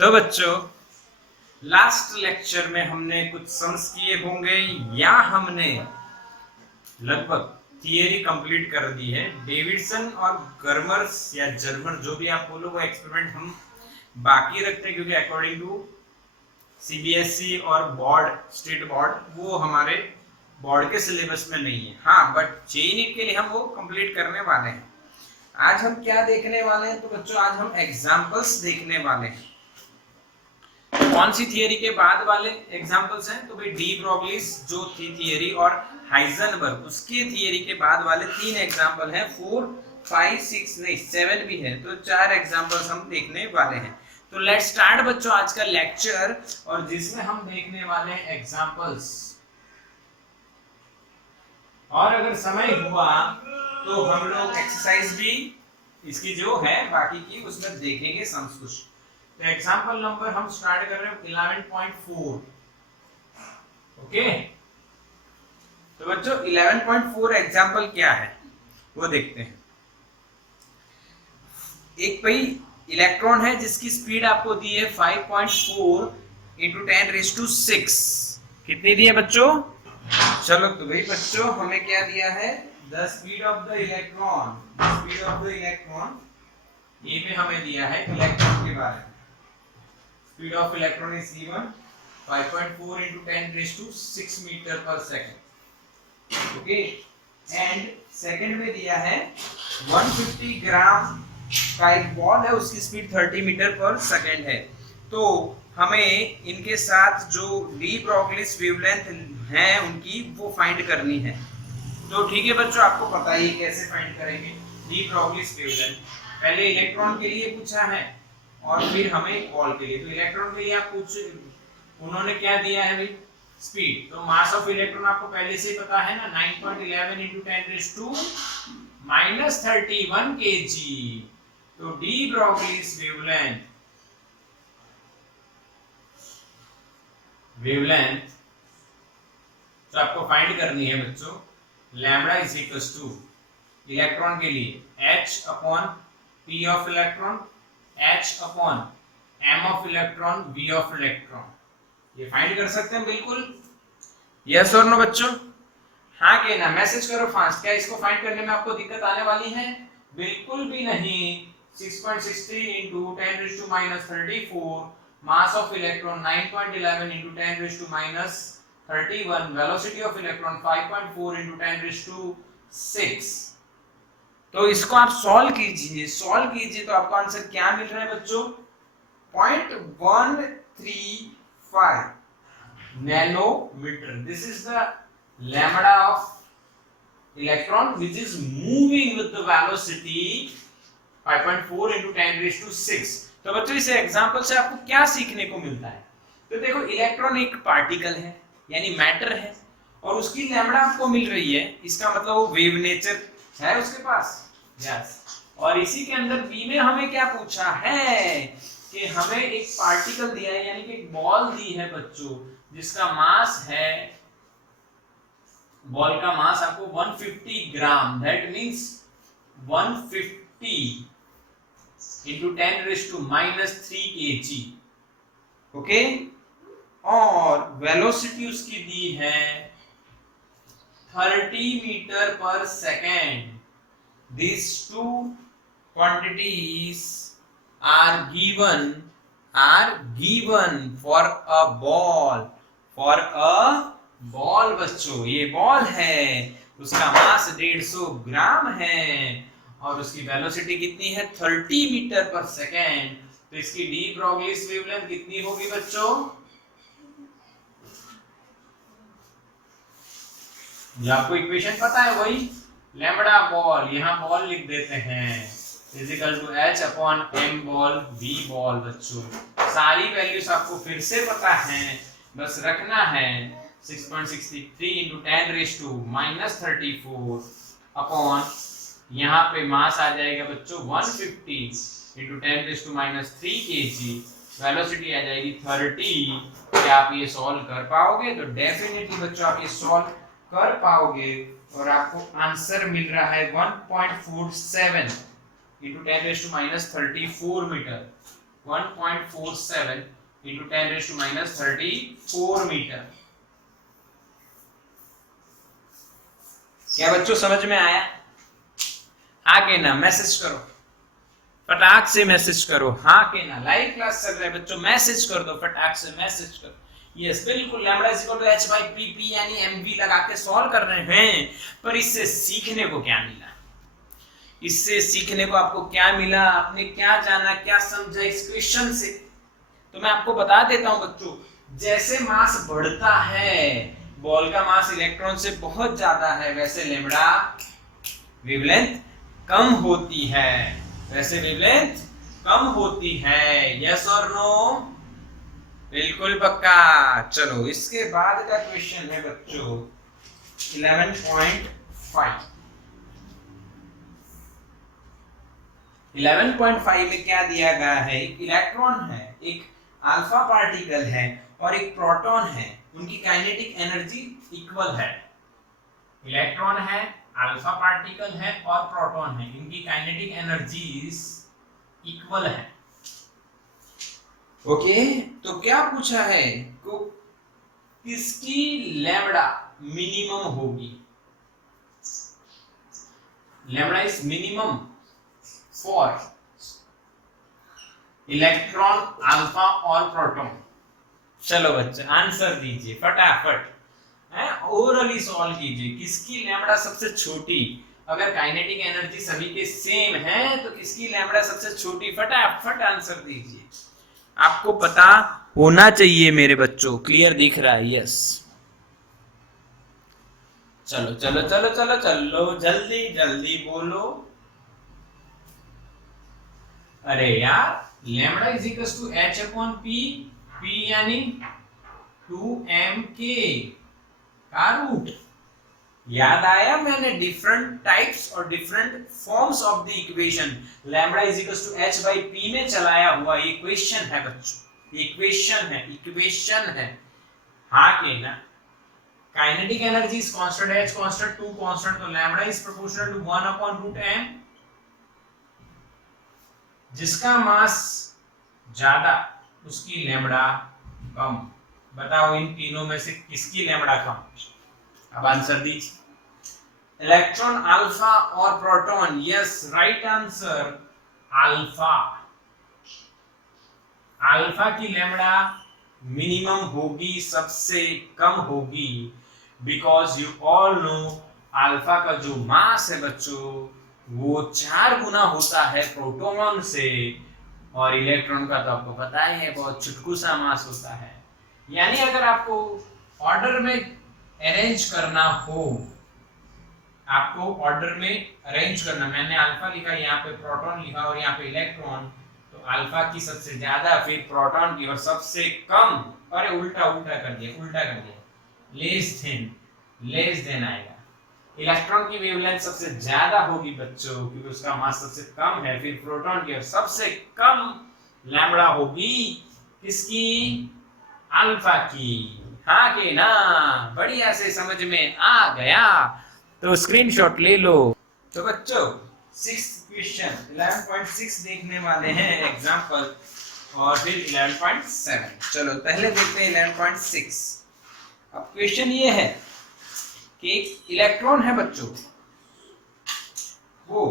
तो बच्चों, last lecture में हमने कुछ सम्स किए होंगे या हमने लगभग थियरी कंप्लीट कर दी है। डेविडसन और गर्मर्स या जर्मर जो भी आप बोलो वो एक्सपेरिमेंट हम बाकी रखते हैं, क्योंकि अकॉर्डिंग टू सीबीएसई और बोर्ड, स्टेट बोर्ड, वो हमारे बोर्ड के सिलेबस में नहीं है। हाँ, बट जेईई नीट के लिए हम वो कंप्लीट करने वाले हैं। आज हम क्या देखने वाले हैं? तो बच्चों, आज हम एग्जाम्पल्स देखने वाले हैं। कौन सी थियरी के बाद वाले एग्जांपल्स हैं? तो भाई डी ब्रोगलीस जो थी थियरी और हाइजेनबर्ग उसके थियरी के बाद वाले 3 एग्जांपल हैं। 4, 5, 6 नहीं 7 भी है, तो 4 एग्जांपल्स हम देखने वाले हैं। तो लेट्स स्टार्ट बच्चों आज का लेक्चर, और जिसमें हम देखने वाले हैं एग्जांपल्स। और अगर समय हुआ तो हम लोग एक्सरसाइज भी इसकी जो है बाकी की उसमें देखेंगे सम्स कुछ। तो एग्जांपल नंबर हम स्टार्ट कर रहे हैं 11.4। ओके, तो बच्चों 11.4 एग्जांपल क्या है वो देखते हैं। एक भाई इलेक्ट्रॉन है जिसकी स्पीड आपको दी है 5.4 × 10⁶। कितनी दी है बच्चों? चलो तो भाई बच्चों हमें क्या दिया है? The speed of the electron. Speed of the electron ये पे हमें दिया है इलेक्ट्रॉन के बारे में। Speed of electron is given 5.4 × 10⁶ metre पर सेकंड। ओके, एंड सेकंड में दिया है 150 ग्राम का एक बॉल है, उसकी स्पीड 30 मीटर पर सेकंड है। तो हमें इनके साथ जो डी ब्रोगलीस वेवलेंथ है उनकी वो फाइंड करनी है। तो ठीक है बच्चों, आपको पता ही कैसे फाइंड करेंगे डी ब्रोगलीस वेवलेंथ। पहले इलेक्ट्रॉन के लिए पूछा है और फिर हमें बॉल के लिए। तो इलेक्ट्रॉन के लिए आप उन्होंने क्या दिया है भाई? स्पीड। तो मास ऑफ इलेक्ट्रॉन आपको पहले से ही पता है ना, 9.11 × 10⁻31 kg। तो डी ब्रोगलीस वेवलेंथ तो आपको फाइंड करनी है बच्चों। Lambda is equals two electron के लिए H/P of electron, H/m of electron, V of electron. ये फाइंड कर सकते हैं बिल्कुल। यस और नो बच्चों? हाँ कहना, मैसेज करो फास्ट। क्या इसको फाइंड करने में आपको दिक्कत आने वाली है? बिल्कुल भी नहीं। 6.63 × 10⁻34, मास of electron 9.11 × 10⁻31, velocity of electron 5.4 × 10⁶। तो इसको आप सॉल्व कीजिए। सॉल्व कीजिए तो आपको आंसर क्या मिल रहा है बच्चों? 0.135 nanometre. This is the lambda of electron which is moving with the velocity 5.4 × 10⁶। तो बच्चों इस एग्जांपल से आपको क्या सीखने को मिलता है? तो देखो, इलेक्ट्रॉन एक पार्टिकल है यानी मैटर है, और उसकी लैम्बडा आपको मिल रही है। इसका मतलब वो वेव नेचर है उसके पास। यस, और इसी के अंदर बी में हमें क्या पूछा है कि हमें एक पार्टिकल दिया है, यानी कि एक बॉल दी है बच्चों, जिसका मास है, बॉल का मास आपको 150 ग्राम, दैट मींस 150 × 10⁻³ kg। ओके, और वेलोसिटी उसकी दी है 30 मीटर पर second. These two quantities are given for a ball, बच्चों। ये बॉल है, उसका मास 150 ग्राम है और उसकी वेलोसिटी कितनी है? 30 मीटर पर सेकेंड। तो इसकी डी ब्रोगलीस वेवलेंथ कितनी होगी बच्चों? जो आपको इक्वेशन पता है वही लैम्बडा बॉल, यहाँ बॉल लिख देते हैं, equal to H/m ball, V ball. बच्चों सारी वैल्यूज आपको फिर से पता है, बस रखना है। 6.63 × 10⁻34 अपॉन, यहाँ पे मास आ जाएगा बच्चों 150 × 10⁻³ kg, वेलोसिटी आ जाएगी 30। क्या आप ये सॉल्व कर पाओगे? तो डेफिनेटली बच्चों आप ये सॉल्व कर पाओगे, और आपको आंसर मिल रहा है 1.47 × 10⁻34 metre. 1.47 into 10 raised to minus 34 metre. क्या बच्चों समझ में आया? हाँ के ना मैसेज करो, फटाक से मैसेज करो, हाँ के ना। लाइव क्लास चल रहा है बच्चों, मैसेज कर दो, फटाक से मैसेज करो। यस बिल्कुल, lambda is equal to h by p, p यानी mv लगा के सॉल्व कर रहे हैं। पर इससे सीखने को क्या मिला? इससे सीखने को आपको क्या मिला? आपने क्या जाना, क्या समझा इस क्वेश्चन से? तो मैं आपको बता देता हूं बच्चों, जैसे मास बढ़ता है, बॉल का मास इलेक्ट्रॉन से बहुत ज्यादा है, वैसे लैम्बडा वेवलेंथ कम होती है, वैसे वेवलेंथ कम होती है। यस और नो? बिल्कुल पक्का। चलो इसके बाद का क्वेश्चन है बच्चों 11.5। 11.5 में क्या दिया गया है? एक इलेक्ट्रॉन है, एक अल्फा पार्टिकल है और एक प्रोटॉन है, उनकी काइनेटिक एनर्जी इक्वल है। इलेक्ट्रॉन है, अल्फा पार्टिकल है और प्रोटॉन है, इनकी काइनेटिक एनर्जीज इक्वल है। ओके, तो क्या पूछा है को किसकी लैम्बडा मिनिमम होगी? Lambda is minimum for electron, alpha और प्रोटॉन। चलो बच्चे आंसर दीजिए फटाफट, ओरली सॉल्व कीजिए। किसकी लैम्बडा सबसे छोटी? अगर काइनेटिक एनर्जी सभी के सेम है तो किसकी लैम्बडा सबसे छोटी? फटाफट आंसर दीजिए। आपको पता होना चाहिए मेरे बच्चों। क्लियर दिख रहा है? यस। चलो चलो चलो चलो चलो, जल्दी जल्दी बोलो। अरे यार, lambda is equal to h upon p, p यानी 2mk का रूट। याद आया? मैंने डिफरेंट टाइप्स और different forms of the equation lambda is equal to h by p में चलाया हुआ इक्वेशन है बच्चों, इक्वेशन है, इक्वेशन है। हाँ के ना? Kinetic energy is constant, h constant, 2 constant, तो lambda is proportional to 1 upon root m। जिसका मास ज्यादा उसकी लैम्बडा कम। बताओ इन तीनों में से किसकी लैम्बडा कम? अब आंसर दीजिए। इलेक्ट्रॉन, अल्फा और proton. Yes, right answer alpha. Alpha की लैम्बडा मिनिमम होगी, सबसे कम होगी, because you all know alpha का जो मास है बच्चों वो 4 गुना होता है प्रोटॉन से, और इलेक्ट्रॉन का तो आपको पता ही है बहुत छुटकू सा मास होता है। यानी अगर आपको ऑर्डर में अरेंज करना हो, आपको ऑर्डर में अरेंज करना, मैंने अल्फा लिखा, यहाँ पे प्रोटॉन लिखा और यहाँ पे इलेक्ट्रॉन, तो अल्फा की सबसे ज्यादा, फिर प्रोटॉन की और सबसे कम। अरे उल्टा उल्टा कर दिया, उल्टा कर दिया, लेस देन आएगा। इलेक्ट्रॉन की वेवलेंथ सबसे ज्यादा होगी बच्चों क्योंकि उसका मास सबसे कम है, फिर प्रोटॉन की और सबसे कम लैम्बडा होगी किसकी? अल्फा की। हाँ के ना? बढ़िया से समझ में आ गया तो स्क्रीनशॉट ले लो। तो बच्चों 6th क्वेश्चन 11.6 देखने वाले हैं एग्जांपल, और फिर 11.7। चलो पहले देखते हैं 11.6। अब क्वेश्चन ये है कि एक इलेक्ट्रॉन है बच्चों, वो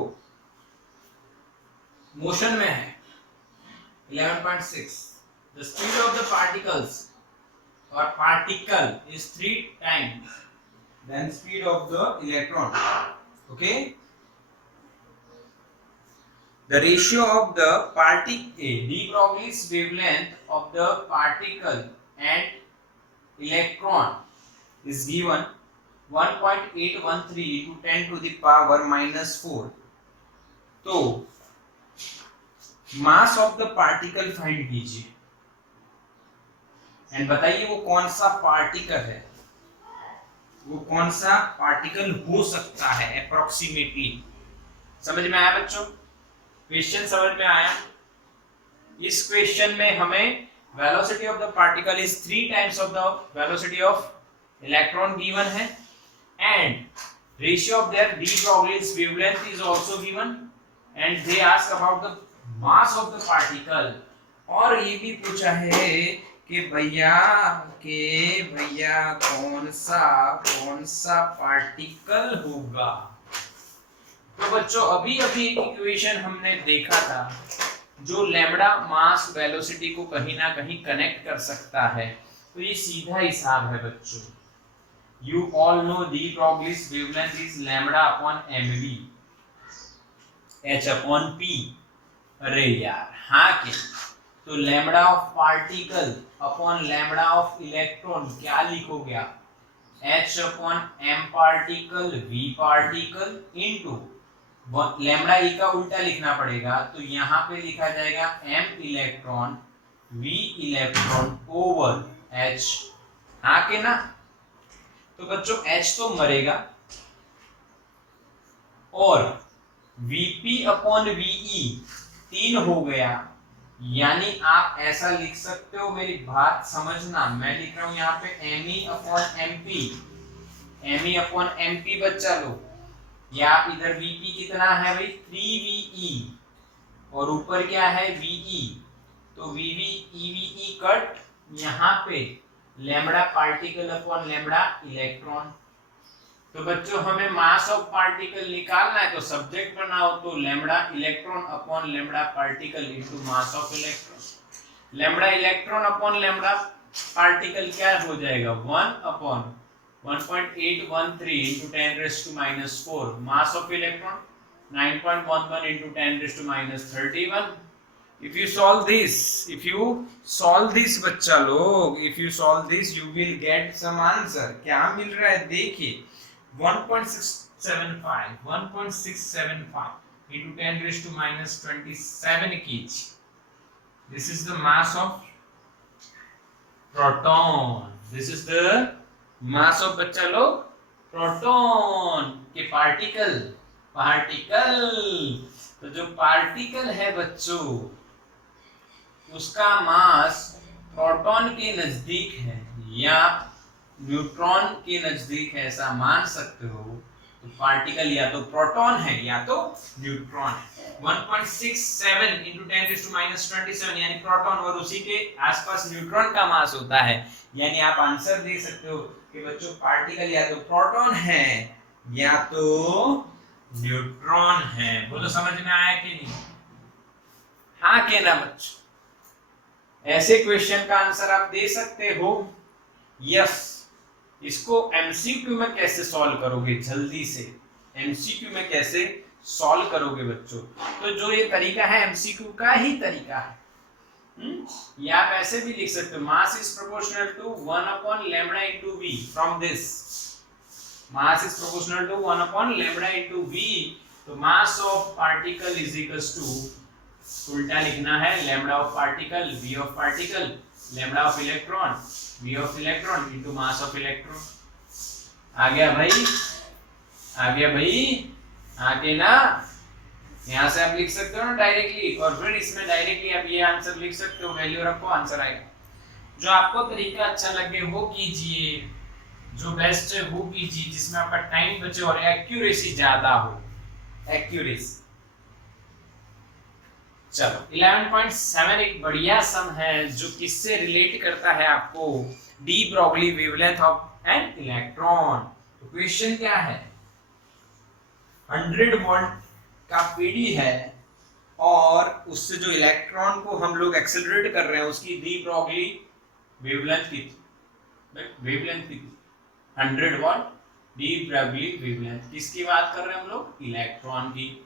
मोशन में है। 11.6 the speed of the particles or particle is 3 times than speed of the electron. Okay, the ratio of the de Broglie's wavelength of the particle and electron is given 1.813 into 10 to the power minus 4। तो mass of the particle find कीजिए and बताइए वो कौन सा particle है, वो कौन सा पार्टिकल हो सकता है अप्रोक्सीमेटली। समझ में आया बच्चों? क्वेश्चन समझ में आया? इस क्वेश्चन में हमें velocity of the particle is 3 times of the velocity of electron given है, and ratio of their de Broglie's wavelength is also given, and they ask about the mass of the particle और ये भी पूछा है कि भैया कौन सा पार्टिकल होगा। तो बच्चों अभी अभी एक इक्वेशन हमने देखा था जो लैम्बडा मास वेलोसिटी को कहीं ना कहीं कनेक्ट कर सकता है। तो ये सीधा हिसाब है बच्चों। You all know de Broglie's wavelength is lambda upon mv h upon p। अरे यार हाँ के तो lambda of particle upon lambda of electron क्या लिखोगे आप, h upon m particle v particle into lambda e का उल्टा लिखना पड़ेगा, तो यहाँ पे लिखा जाएगा m electron v electron over h। हाँ के ना। तो बच्चों h तो मरेगा और Vp अपॉन Ve 3 हो गया, यानी आप ऐसा लिख सकते हो, मेरी बात समझना, मैं लिख रहा हूं यहाँ पे Me upon MP, Me upon MP बच्चा लो, या आप इधर Vp कितना है भाई 3Ve और ऊपर क्या है Ve, तो Vv Eve कट, यहाँ पे lambda particle upon lambda electron. तो बच्चों हमें मास ऑफ पार्टिकल निकालना है, तो सब्जेक्ट बनाओ, तो lambda electron upon lambda particle into mass of electron. Lambda electron upon lambda particle क्या हो जाएगा 1 upon 1.813 into 10 raised to minus 4। mass of electron 9.11 into 10 raised to minus 31। if you solve this बच्चा लोग, if you solve this you will get some answer। क्या मिल रहा है देखिए 1.675 into 10 raised to minus 27 kg। this is the mass of proton। this is the mass of बच्चा लोग proton के particle. तो जो पार्टिकल है बच्चों उसका मास प्रोटॉन के नजदीक है या न्यूट्रॉन के नजदीक है, ऐसा मान सकते हो। तो पार्टिकल या तो प्रोटॉन है या तो न्यूट्रॉन है। 1.67 into 10 raised to minus 27 यानी प्रोटॉन, और उसी के आसपास न्यूट्रॉन का मास होता है, यानी आप आंसर दे सकते हो कि बच्चों पार्टिकल या तो प्रोटॉन है या तो न्यूट्रॉन है। बोलो समझ में आया कि नहीं? हाँ के ना बच्चों? ऐसे क्वेश्चन का आंसर आप दे सकते हो। यस। इसको एमसीक्यू में कैसे सॉल्व करोगे, जल्दी से एमसीक्यू में कैसे सॉल्व करोगे बच्चों? तो जो ये तरीका है एमसीक्यू का ही तरीका है। या आप ऐसे भी लिख सकते हो, mass is proportional to 1 upon lambda into v। From this mass is proportional to 1 upon lambda into v, तो mass of particle is equals to, उल्टा लिखना है, lambda of particle v of particle lambda of electron v of electron into mass of electron. आ गया भाई? आ गया भाई? आगे ना, यहाँ से आप लिख सकते हो ना डायरेक्टली, और फिर इसमें डायरेक्टली आप ये आंसर लिख सकते हो, वैल्यू रखो, आंसर आएगा। जो आपको तरीका अच्छा लगे वो कीजिए, जो बेस्ट है वो कीजिए, जिसमें आपका टाइम बचे और एक्यूरेसी ज्यादा हो। एक्यूरेसी। चलो 11.7 एक बढ़िया सम है जो किससे रिलेट करता है आपको, de Broglie wavelength of an electron. तो क्वेश्चन क्या है, 100 वोल्ट का पीडी है और उससे जो इलेक्ट्रॉन को हम लोग एक्सेलरेट कर रहे हैं उसकी डी ब्रोगली वेवलेंथ की 100 वोल्ट डी ब्रोगली वेवलेंथ। किसकी बात कर रहे हैं हम लोग? इलेक्ट्रॉन की।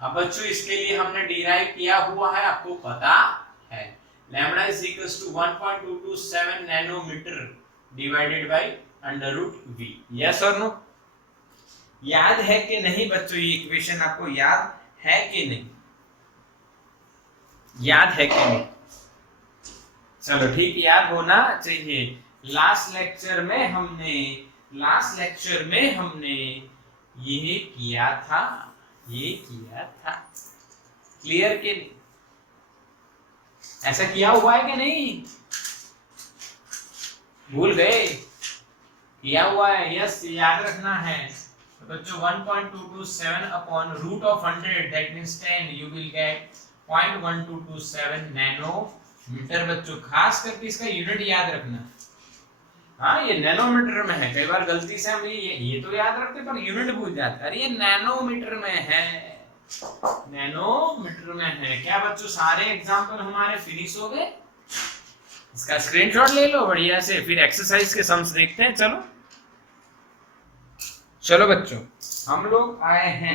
अब बच्चों इसके लिए हमने डिराइव किया हुआ है, आपको पता है, lambda is equals to 1.227 nanometre divided by under root v. Yes और नो? याद है कि नहीं बच्चों? ये इक्वेशन आपको याद है कि नहीं? याद है कि नहीं? चलो ठीक, याद होना चाहिए। लास्ट लेक्चर में हमने ये किया था, क्लियर के नहीं? ऐसा किया हुआ है कि नहीं? भूल गए? किया हुआ है। यस, याद रखना है। तो बच्चों 1.227 upon root of 100 that means 10, you will get 0.1227 nanometre बच्चों। खास करके इसका यूनिट याद रखना। हाँ, ये नैनोमीटर में है। कई बार गलती से हम ये तो याद रखते पर यूनिट भूल जाते। अरे ये नैनोमीटर में है, नैनोमीटर में है। क्या बच्चों सारे एग्जाम्पल हमारे फिनिश हो गए? इसका स्क्रीनशॉट ले लो बढ़िया से, फिर एक्सरसाइज के सम्स देखते हैं। चलो चलो बच्चों, हम लोग आए हैं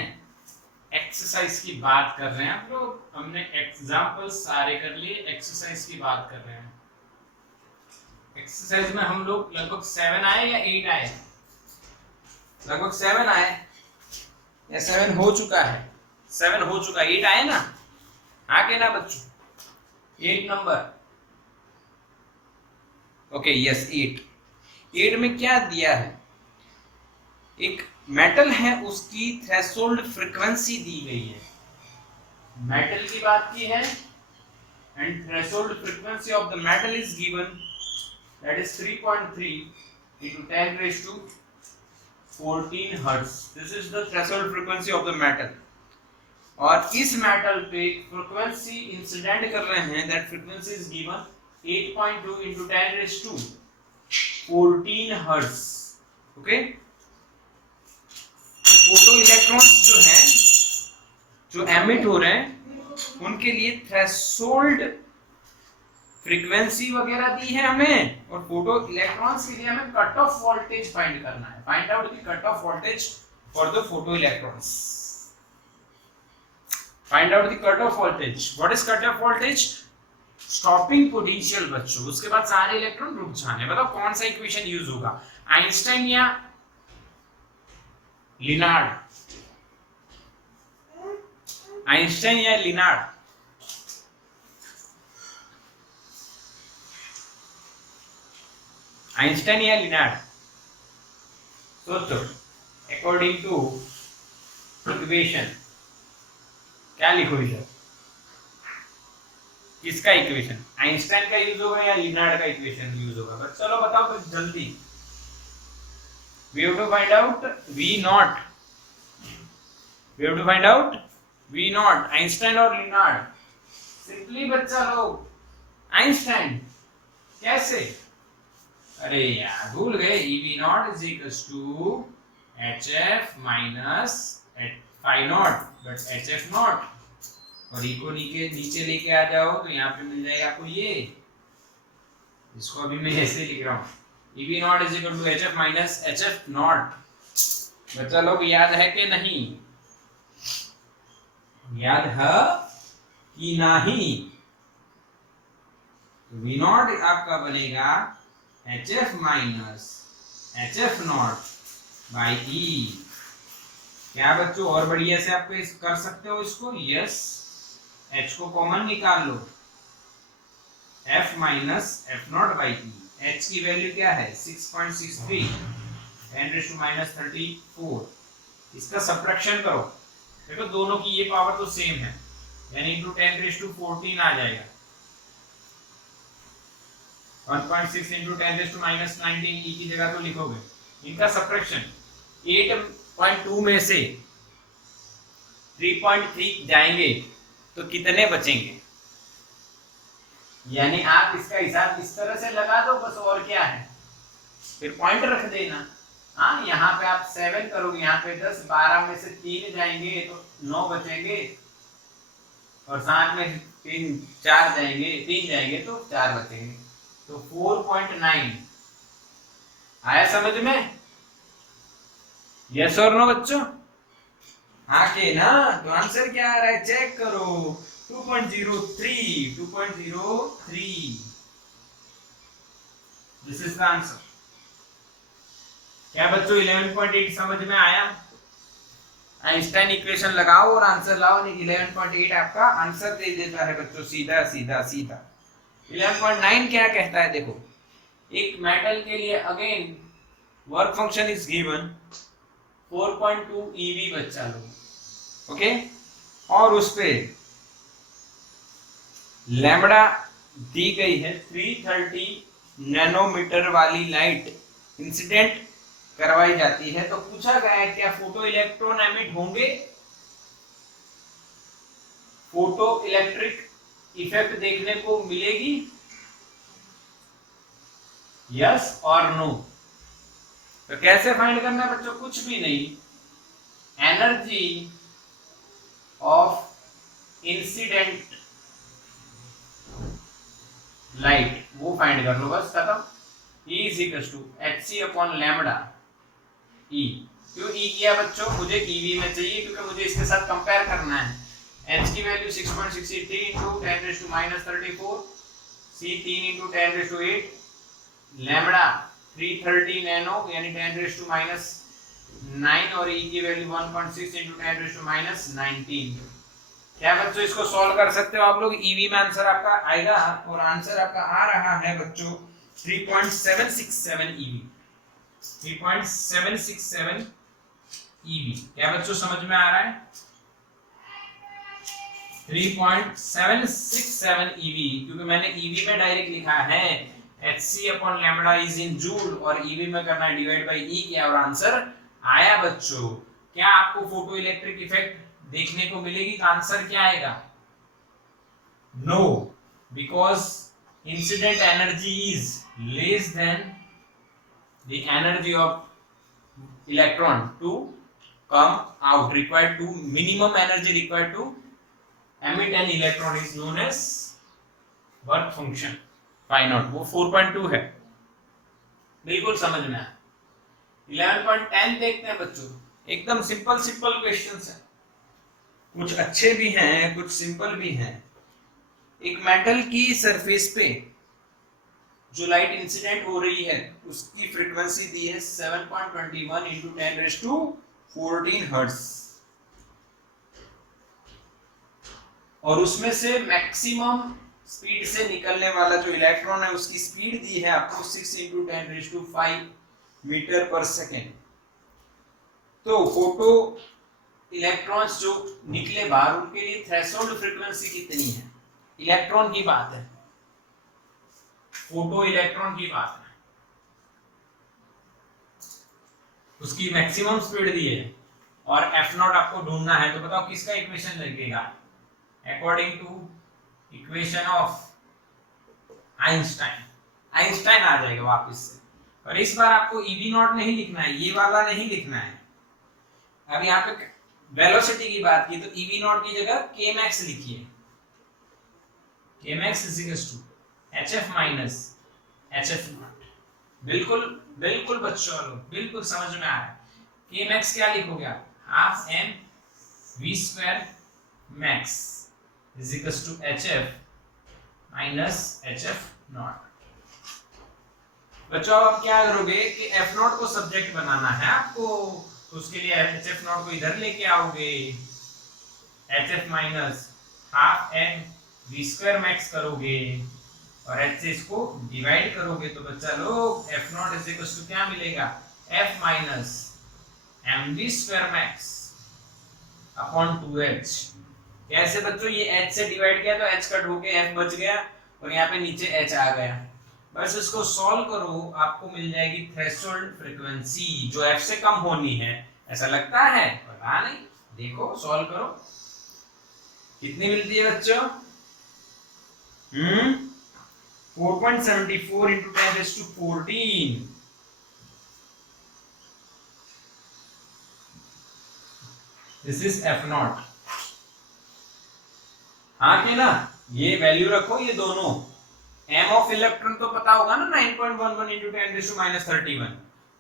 एक्सरसाइज की बात कर रहे हैं। हम लोग हमने एग्जाम्पल सारे कर लिए, एक्सरसाइज की बात कर रहे हैं। एक्सरसाइज में हम लोग लगभग 7 आए या 8 आए? लगभग 7 आए या 7 हो चुका है? 7 हो चुका, 8 आए ना? आगे ना बच्चों, 8 नंबर। Okay yes 8। 8 में क्या दिया है? एक मेटल है, उसकी थ्रेशोल्ड फ्रीक्वेंसी दी गई है। मेटल की बात की है and threshold frequency of the metal is given, that is 3.3 into 10 raised to 14 hertz. This is the threshold frequency of the metal. और इस मेटल पे फ्रीक्वेंसी इंसिडेंट कर रहे हैं, that frequency is given 8.2 into 10 raised to 14 hertz. Okay, photo electrons जो हैं, जो emit हो रहे हैं, उनके लिए थ्रेशोल्ड फ्रीक्वेंसी वगैरह दी है हमें, और फोटो इलेक्ट्रॉन्स के लिए हमें कट ऑफ वोल्टेज फाइंड करना है। Find out the cut off voltage for the photo electrons. Find out the cut off voltage. What is cut off voltage? Stopping potential बच्चों। उसके बाद सारे इलेक्ट्रॉन रुक जाने। बताओ कौन सा इक्वेशन यूज होगा, आइंस्टाइन या लिनार्ड? आइंस्टाइन या लिनार्ड? आइंस्टाइन या लिनार्ड? सोचो। अकॉर्डिंग टू इक्वेशन क्या लिखो इधर? किसका इक्वेशन? आइंस्टाइन का यूज होगा या लिनार्ड का इक्वेशन यूज होगा? बस चलो बताओ कुछ जल्दी। We have to find out V naught. We have to find out V naught. Einstein और लिनार्ड? सिंपली बच्चा लोग आइंस्टाइन। कैसे? अरे यार भूल गए। EV naught is equals to HF minus phi naught, but HF naught। और E को नीचे लेके आ जाओ तो यहाँ पे मिल जाएगा आपको ये। इसको अभी मैं ऐसे लिख रहा हूँ, EV naught is equal to HF minus HF naught। बच्चा लोग याद है कि नहीं? याद है कि नहीं? V naught आपका बनेगा HF minus HF naught by E। क्या बच्चों और बढ़िया से आप कर सकते हो इसको? यस, H को कॉमन निकाल लो, F minus F naught by E। H की वैल्यू क्या है? 6.63 10 raised to minus 34। इसका सब्ट्रैक्शन करो। देखो दोनों की ये पावर तो सेम है, यानी into 10 raised to 14 आ जाएगा। 1.6 into 10 raised to minus 19 E की जगह तो लिखोगे। इनका सब्ट्रैक्शन 8.2 में से 3.3 जाएंगे तो कितने बचेंगे? यानी आप इसका हिसाब इस तरह से लगा दो बस, और क्या है, फिर पॉइंट रख देना। हाँ, यहाँ पे आप 7 करोगे, यहाँ पे 10, 12 में से 3 जाएंगे तो 9 बचेंगे, और 7 में 4 जाएंगे, 3 जाएंगे तो 4 बचेंगे, तो 4.9 आया समझ में? यस और नो बच्चों? आके ना तो आंसर क्या आ रहा है चेक करो। 2.03 दिस इज द आंसर। क्या बच्चों 11.8 समझ में आया? आइंस्टाइन इक्वेशन लगाओ और आंसर लाओ, नहीं 11.8 आपका आंसर दे देता है बच्चों, सीधा सीधा सीधा। 11.9 क्या कहता है देखो, एक मेटल के लिए again work function is given 4.2 eV बच्चा लोग, ओके, और उस पे लैम्बडा दी गई है 330 नैनोमीटर वाली लाइट इंसिडेंट करवाई जाती है। तो पूछा गया है क्या फोटो इलेक्ट्रॉन एमिट होंगे? फोटो इलेक्ट्रिक इफेक्ट देखने को मिलेगी, यस और नो। तो कैसे फाइंड करना है बच्चों? कुछ भी नहीं, एनर्जी ऑफ इंसिडेंट लाइट वो फाइंड कर लो, बस खत्म। E is equal to hc upon lambda E। क्यों E किया बच्चों? मुझे EV में चाहिए क्योंकि मुझे इसके साथ कंपेयर करना है। h की value 6.63 into 10⁻34, C 3 into 10⁸8, lambda 330 nano यानी 10⁻9 और E की वैल्यू 1.6 इंटू 10⁻19। क्या बच्चों इसको सॉल्व कर सकते हो आप लोग? ईवी में आंसर आपका आएगा और आंसर आपका आ रहा है बच्चों 3.767 ईवी। 3.767 ईवी। क्या बच्चों समझ में आ रहा है? 3.767 ईवी, क्योंकि मैंने ईवी में डायरेक्ट लिखा है hc upon lambda is in joule और ईवी में करना है डिवाइड बाय ई किया और आंसर आया बच्चों। क्या आपको फोटो इलेक्ट्रिक इफेक्ट देखने को मिलेगी? तो आंसर क्या आएगा? No, because incident energy is less than the energy of electron to come out, required to minimum energy required to emit an electron is known as work function phi naught, वो 4.2 है। बिल्कुल समझ में आया। 11.10 देखते हैं बच्चों। एकदम सिंपल क्वेश्चंस है, कुछ अच्छे भी हैं कुछ सिंपल भी हैं। एक मेटल की सरफेस पे जो लाइट इंसिडेंट हो रही है उसकी फ्रीक्वेंसी दी है 7.21 इंटू 10⁻14 हर्ट्ज और उसमें से मैक्सिमम स्पीड से निकलने वाला जो इलेक्ट्रॉन है उसकी स्पीड दी है आपको 6 इंटू 10⁵ मीटर पर सेकेंड। तो फोटो इलेक्ट्रॉन्स जो निकले बाहर उनके लिए थ्रेशोल्ड फ्रीक्वेंसी कितनी है? इलेक्ट्रॉन की बात है, फोटो इलेक्ट्रॉन की बात है, उसकी मैक्सिमम स्पीड दी है और F0 आपको ढूंढना है। तो बताओ किसका इक्वेशन लगेगा? According to equation of Einstein. Einstein आ जाएगा वापस से। और इस बार आपको EV0 नहीं लिखना है, ये वाला नहीं लिखना है। अब यहाँ पे वेलोसिटी की बात की तो EV0 की जगह Kmax लिखिए। Kmax is equal to HF minus HF0। बिल्कुल बच्चों बिल्कुल समझ में आ रहा है। Kmax क्या लिखोगे आप? Half m v square max is equal to HF minus HF0। बच्चों अब क्या करोगे कि F0 को सब्जेक्ट बनाना है आपको, तो उसके लिए HF0 को इधर लेके आओगे, HF minus half m v square max करोगे और h से इसको डिवाइड करोगे तो बच्चा लोग F0 इज इक्वल टू क्या मिलेगा? F minus mv square max upon 2h। कैसे बच्चों? ये h से डिवाइड किया तो h कट होके f बच गया और यहाँ पे नीचे h आ गया। बस इसको सॉल्व करो, आपको मिल जाएगी थ्रेशोल्ड फ्रीक्वेंसी जो f से कम होनी है। ऐसा लगता है? पता नहीं, देखो सॉल्व करो कितनी मिलती है बच्चों। 4.74 into 10⁻14। This is F0। हाँ के ना, ये वैल्यू रखो, ये दोनों। m ऑफ इलेक्ट्रॉन तो पता होगा ना, 9.11 into 10⁻31।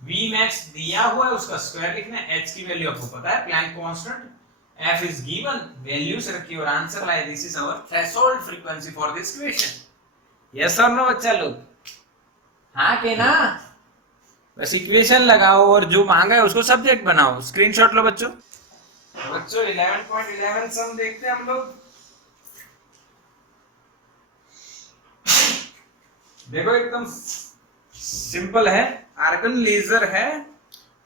V मैक्स दिया हुआ है, उसका स्क्वायर लिखना है। h की वैल्यू आपको पता है, Planck constant. f is given, values रखिए और आंसर लाए। This is our threshold frequency for this question. Yes और नो बच्चा लोग? हाँ के ना? बस इक्वेशन लगाओ और जो मांगा है उसको सब्जेक्ट बनाओ। स्क्रीनशॉट लो बच्चों। बच्चों 11.11 सम देखते हैं हम लोग। देखो एकदम सिंपल है, आर्गन लेजर है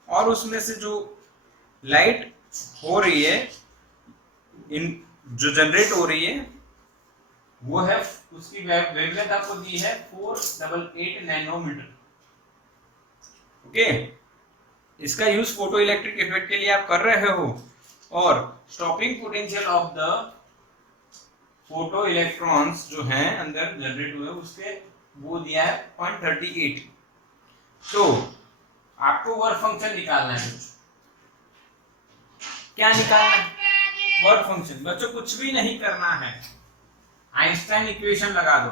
और उसमें से जो लाइट हो रही है, जो जनरेट हो रही है वो है, उसकी वेवलेंथ आपको दी है 488 नैनोमीटर। ओके, इसका यूज फोटो इलेक्ट्रिक इफेक्ट के लिए आप कर रहे हो और stopping potential of the photo electrons जो हैं अंदर जनरेट हुए उसके वो दिया है 0.38। तो आपको वर्क फंक्शन निकालना है। क्या निकालना है? Work function. बच्चों कुछ भी नहीं करना है, आइंस्टाइन इक्वेशन लगा दो।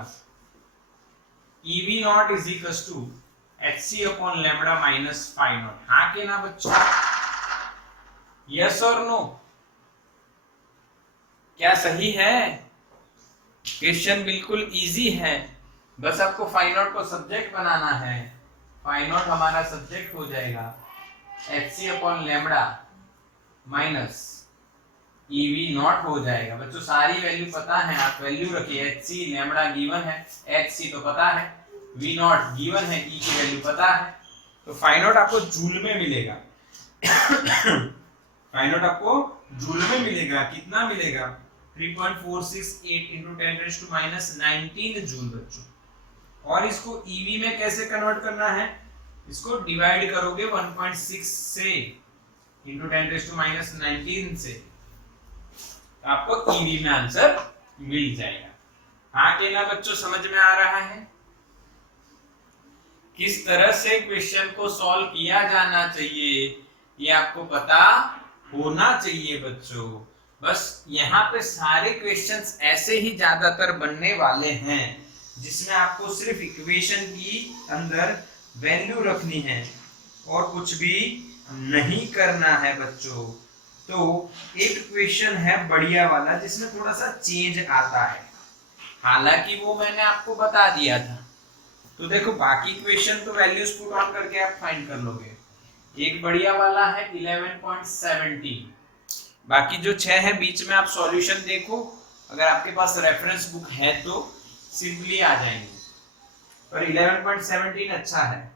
EV not is equal to hc upon lambda minus phi not. हाँ के ना बच्चों? यस और नो? क्या सही है? क्वेश्चन बिल्कुल इजी है, बस आपको फाइ नॉट को सब्जेक्ट बनाना है। फाइ नॉट हमारा सब्जेक्ट हो जाएगा hc upon lambda minus EV not हो जाएगा। बच्चों सारी वैल्यू पता है, आप वैल्यू रखिए। hc लैम्बडा गिवन है, hc तो पता है, v नॉट गिवन है, e की वैल्यू पता है। तो फाइ नॉट आपको जूल में मिलेगा। फाइ नॉट आपको जूल में मिलेगा। कितना मिलेगा? 3.468 into 10 raised to minus 19 joule बच्चों। और इसको EV में कैसे कन्वर्ट करना है? इसको डिवाइड करोगे 1.6 से into 10 raised to minus 19 से, आपको EV में आंसर मिल जाएगा। हाँ के ना बच्चों? समझ में आ रहा है किस तरह से क्वेश्चन को सॉल्व किया जाना चाहिए? ये आपको पता होना चाहिए बच्चों। बस यहाँ पे सारे क्वेश्चंस ऐसे ही ज्यादातर बनने वाले हैं, जिसमें आपको सिर्फ इक्वेशन की अंदर वैल्यू रखनी है और कुछ भी नहीं करना है बच्चों। तो एक क्वेश्चन है बढ़िया वाला जिसमें थोड़ा सा चेंज आता है, हालांकि वो मैंने आपको बता दिया था। तो देखो बाकी क्वेश्चन तो वैल्यूज पुट ऑन करके आप फाइंड कर लोगे। एक बढ़िया वाला है 11.70, बाकी जो 6 है बीच में आप सॉल्यूशन देखो, अगर आपके पास रेफरेंस बुक है तो सिंपली आ जाएंगे। पर 11.17 अच्छा है।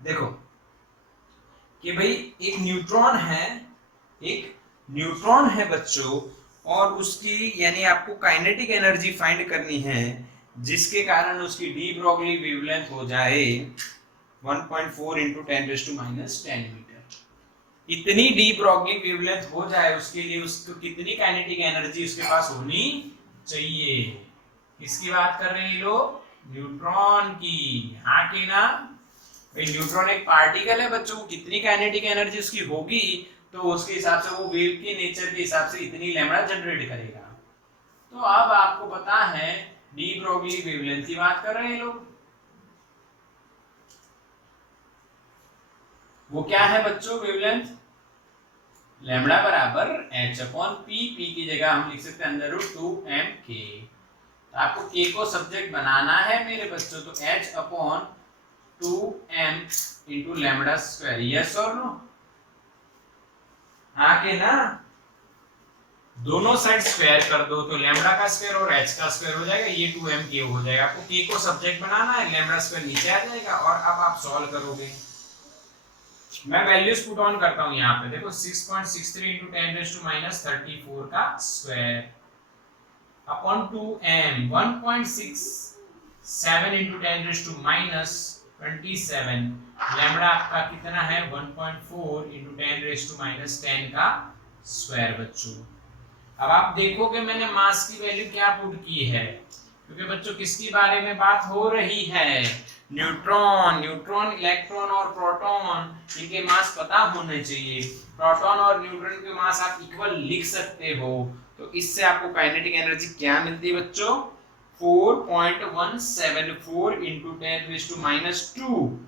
देखो कि भाई एक न्यूट्रॉन है बच्चों, और उसकी यानी आपको काइनेटिक एनर्जी फाइंड करनी है, जिसके कारण उसकी डी ब्रोगली वेवलेंथ हो जाए 1.4 into 10⁻⁻10 मीटर। इतनी डी ब्रोगली वेवलेंथ हो जाए उसके लिए उसको कितनी काइनेटिक एनर्जी उसके पास होनी चाहिए? किसकी बात कर रहे हैं लोग? न्यूट्रॉन की। हाँ कि ना? भाई न्यूट्रॉन एक पार्टिकल है बच्चों, कितनी काइनेटिक एनर्जी उसकी होगी तो उसके हिसाब से वो वेव के नेचर के हिसाब से इतनी लैम्बडा जनरेट करेगा। तो अब आपको पता है डी ब्रोगली वेवलेंथ की बात कर रहे हैं लोग। वो क्या है बच्चों? वेवलेंथ लैम्बडा बराबर h अपॉन p। p की जगह हम लिख सकते हैं अंडर रूट 2mk। तो आपको k को सब्जेक्ट बनाना है मेरे बच्चों, तो h upon 2m into lambda square. Yes और नो? हाँ के ना? दोनों साइड स्क्वायर कर दो तो लैम्बडा का स्क्वायर और h का स्क्वायर हो जाएगा, ये 2mk हो जाएगा। आपको k को सब्जेक्ट बनाना है, लैम्बडा स्क्वायर नीचे आ जाएगा और अब आप सॉल्व करोगे। मैं वैल्यूज पुट ऑन करता हूं यहाँ पे। देखो 6.63 into 10⁻⁻34 का square upon 2m 1.67 into 10⁻⁻27। Lambda आपका कितना है? 1.4 into 10⁻⁻10 का स्क्वायर बच्चों। अब आप देखोगे मैंने मास की वैल्यू क्या पुट की है, क्योंकि बच्चों किसके बारे में बात हो रही है? न्यूट्रॉन, इलेक्ट्रॉन और प्रोटॉन, इनके मास पता होने चाहिए। प्रोटॉन और न्यूट्रॉन के मास आप इक्वल लिख सकते हो, तो इससे आपको काइनेटिक एनर्जी क्या मिलती है बच्चों? 4.174 into 10⁻⁻2।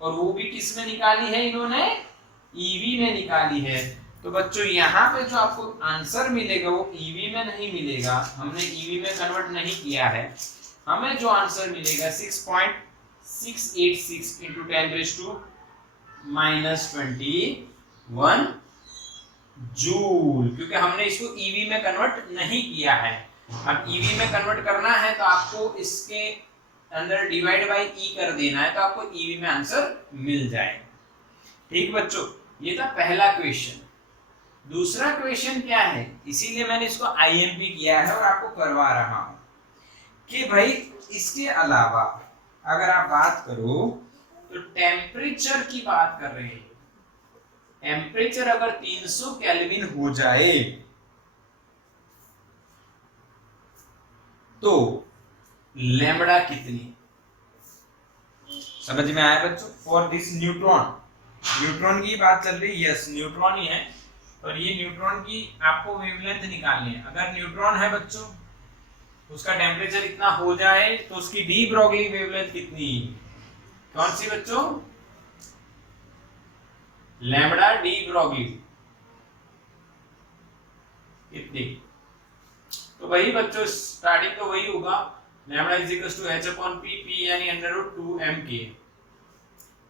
और वो भी किस में निकाली है इन्होंने? EV में निकाली है। तो बच्चों यहाँ पे जो आपको आंसर मिलेगा वो EV में नहीं मिलेगा, हमने EV में कन्वर्ट नहीं किया है। हमें जो आंसर मिलेगा 6.686 into 10⁻⁻21 जूल, क्योंकि हमने इसको EV में कन्वर्ट नहीं किया है। अब EV में कन्वर्ट करना है तो आपको इसके अंदर डिवाइड बाय E कर देना है, तो आपको EV में आंसर मिल जाएगा। ठीक बच्चों, ये था पहला क्वेश्चन। दूसरा क्वेश्चन क्या है, इसीलिए मैंने इसको IMP किया है और आपको करवा रहा हूं कि भाई इसके अलावा अगर आप बात करो तो टेम्परेचर की बात कर रहे हैं। टेम्परेचर अगर 300 केल्विन हो जाए तो लैम्बडा कितनी, समझ में आया बच्चों? फॉर दिस न्यूट्रॉन, न्यूट्रॉन की बात चल रही है, यस न्यूट्रॉन ही है, और ये न्यूट्रॉन की आपको वेवलेंथ निकालनी है। अगर न्यूट्रॉन है बच्चों, उसका टेम्परेचर इतना हो जाए तो उसकी डी ब्रॉगली वेवलेंथ कितनी, कौन सी बच्चों? लैम्बडा डी ब्रॉगली कितनी? तो वही बच्चों स्टार्टिंग तो वही होगा, lambda is equal to h upon p, p यानी √2mk।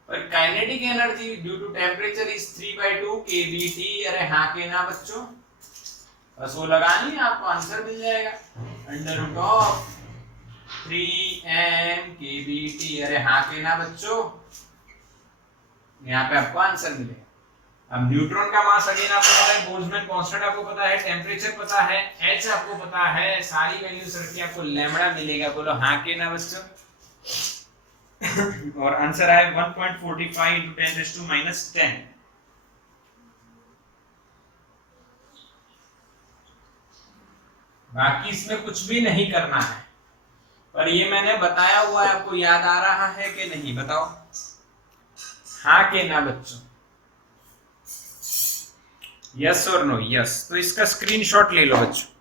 पर kinetic energy due to temperature is 3/2 kBT। अरे हाँ के ना बच्चों, बस वो लगानी, आपको आंसर मिल जाएगा √3m kBT। अरे हाँ के ना बच्चों, यहाँ पे आपको आंसर मिलेगा। अब न्यूट्रॉन का मास अगेन आपको पता है, बोल्ट्जमैन कांस्टेंट आपको पता है, टेम्परेचर पता है, h आपको पता है, सारी वैल्यूज रख के आपको लैम्बडा मिलेगा। बोलो हाँ के ना बच्चों? और आंसर आए 1.45 into 10⁻⁻10। बाकी इसमें कुछ भी नहीं करना है, पर ये मैंने बताया हुआ है, आपको याद आ रहा है कि नहीं बताओ? हाँ के ना बच्चों? यस और नो? यस। तो इसका स्क्रीनशॉट ले लो बच्चों।